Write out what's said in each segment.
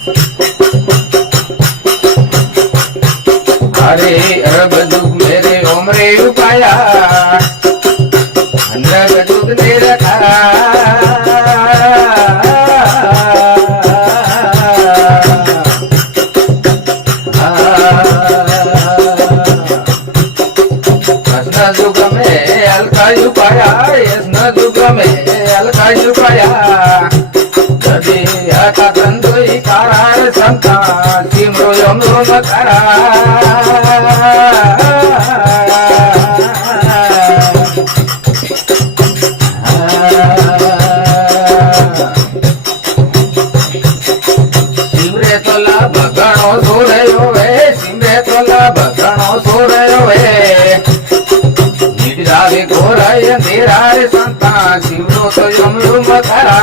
हरे रब दुख मेरे उमरे उपाया रब दुख ने रखा दुख में हल्का उपाया दुख में हल्का उपाया यदि आता तंदुई कारार संता सिमरो यमरो मकरा सिमरे तो लाभ घणो सोरयो वे सिमरे तो लाभ घणो सोरयो वे निरावे घोराय अंधेरारे संता सिमरो तो यमरो मकरा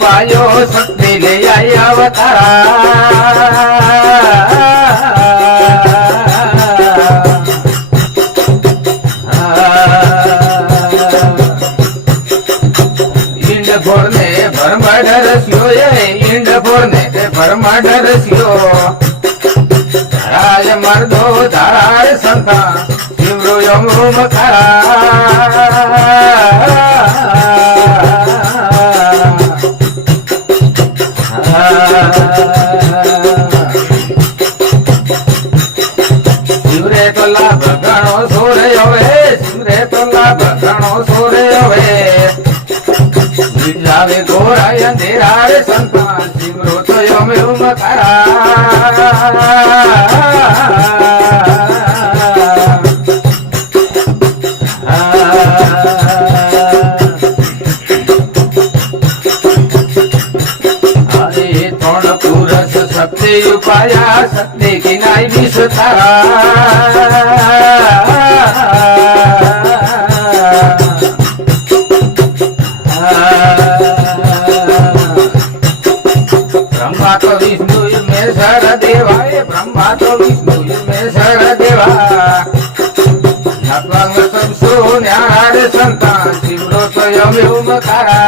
पायो शक्ति ले आई अवतारा इंड फोड़ने भरमा डरस्यो इंड फोड़ने भरमा डरस्यो धराय मर्दो धराय संता शिवरो यमो मखरा सिमरे तो लाभ घणो सोरयो वे सिमरे तो लाभ घणो सोरयो वे जावे घोराय अंधेरारे संता सिमरो तो यमे मकरा शक्ति उपाया शक्ति की नाई विषतारा ब्रह्मा तो विष्णु में सर देवा ब्रह्मा तो विष्णु में सर देवा नत्वांग सब सोन्यार संतान शिवरो तो यमे मकरा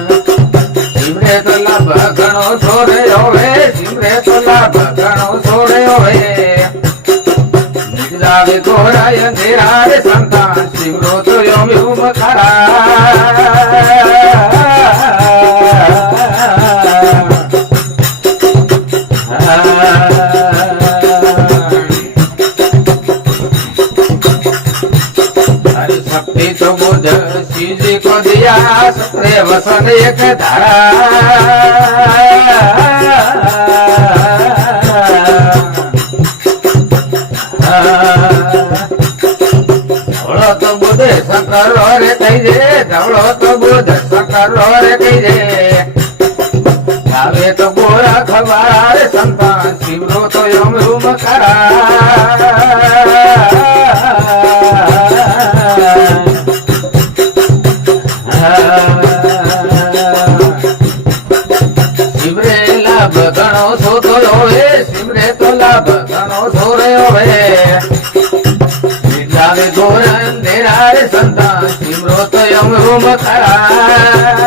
सिमरे तो लाभ घणो सोरयो वे सिमरे तो लाभ घणो सोरयो वे निजावे घोराय अंधेरारे संता सिमरो तो यमे मकरा शक्ति तो बुध शिव जी को दिया सत्रे वसन एक धारा धवलो तो बुध शंकर रे कही धवलो तो बुध शंकर रे कही गावे तो गोरा खबर संतान शिवरो तो यमरू मकरा सिमरे लाभ घणो सोरयो वे सिमरे तो लाभ घणो सोरयो वे जावे घोर अंधेरारे संता सिमरो तो यमरू मकरा